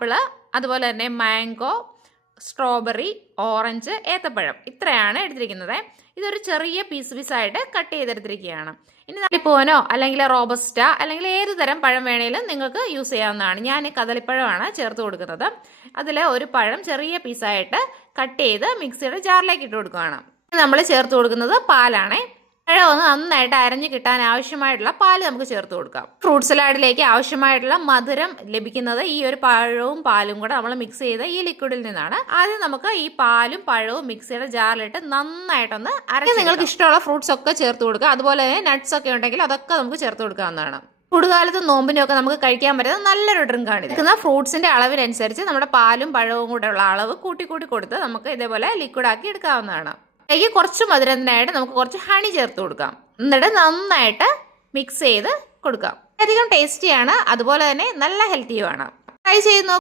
Apple, അതുപോലെ തന്നെ mango, strawberry, orange, ഏത്തപ്പഴം, ഇത്രയാണ് എടുത്തിരിക്കുന്നത്. ഇതൊരു ചെറിയ പീസായിട്ട് കട്ട് ചെയ്തെടുത്തിരിക്കുകയാണ്. ഇനി കദളിപ്പൂവനോ അല്ലെങ്കിൽ റോബസ്റ്റ അല്ലെങ്കിൽ ഏത് തരം പഴം വേണേലും നിങ്ങൾക്ക് യൂസ് ചെയ്യാവുന്നതാണ്. ഞാൻ കദളിപ്പഴമാണ് ചേർത്ത് കൊടുക്കുന്നത്. അതിൽ ഒരു പഴം ചെറിയ പീസായിട്ട് കട്ട് ചെയ്ത് മിക്സിയുടെ ജാറിലേക്ക് ഇട്ട് കൊടുക്കുകയാണ്. നമ്മൾ ചേർത്ത് കൊടുക്കുന്നത് പാലാണ്. പഴം ഒന്ന് നന്നായിട്ട് അരഞ്ഞു കിട്ടാൻ ആവശ്യമായിട്ടുള്ള പാല് നമുക്ക് ചേർത്ത് കൊടുക്കാം. ഫ്രൂട്ട് സലാഡിലേക്ക് ആവശ്യമായിട്ടുള്ള മധുരം ലഭിക്കുന്നത് ഈ ഒരു പഴവും പാലും കൂടെ നമ്മൾ മിക്സ് ചെയ്ത ഈ ലിക്വിഡിൽ നിന്നാണ്. ആദ്യം നമുക്ക് ഈ പാലും പഴവും മിക്സിയുടെ ജാറിലിട്ട് നന്നായിട്ടൊന്ന് അരച്ച് നിങ്ങൾക്ക് ഇഷ്ടമുള്ള ഫ്രൂട്ട്സ് ഒക്കെ ചേർത്ത് കൊടുക്കുക. അതുപോലെ തന്നെ നട്ട്സ് ഒക്കെ ഉണ്ടെങ്കിൽ അതൊക്കെ നമുക്ക് ചേർത്ത് കൊടുക്കാവുന്നതാണ്. ചൂടുകാലത്ത് നോമ്പിനൊക്കെ നമുക്ക് കഴിക്കാൻ പറ്റുന്ന നല്ലൊരു ഡ്രിങ്കാണ് ഇത്. ഫ്രൂട്ട്സിന്റെ അളവിനനുസരിച്ച് നമ്മുടെ പാലും പഴവും കൂടെ ഉള്ള അളവ് കൂട്ടി കൊടുത്ത് നമുക്ക് ഇതേപോലെ ലിക്വിഡാക്കി എടുക്കാവുന്നതാണ്. അതിലേക്ക് കുറച്ച് മധുരത്തിനായിട്ട് നമുക്ക് കുറച്ച് ഹണി ചേർത്ത് കൊടുക്കാം. എന്നിട്ട് നന്നായിട്ട് മിക്സ് ചെയ്ത് കൊടുക്കാം. അധികം ടേസ്റ്റിയാണ്, അതുപോലെ തന്നെ നല്ല ഹെൽത്തിയുമാണ്. ട്രൈ ചെയ്ത്